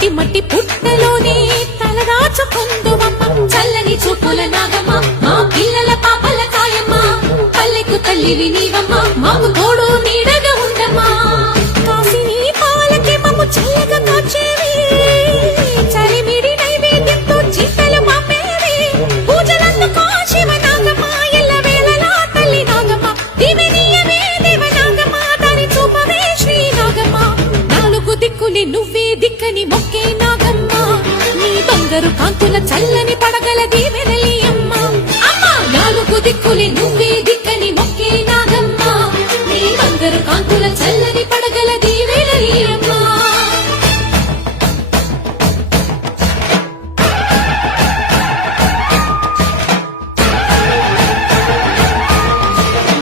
మట్టి మట్టి పుట్టలోనే తలదాచుకుందువమ్మ చల్లని చూపుల నాగమ్మ మా పిల్లల పాపల కాయమ్మ పల్లెకు తల్లివి నీవమ్మ మాకు తోడు నీడగా ఉండమ్మా కాసిని పాలకి మమ్ము చల్లగా కాచే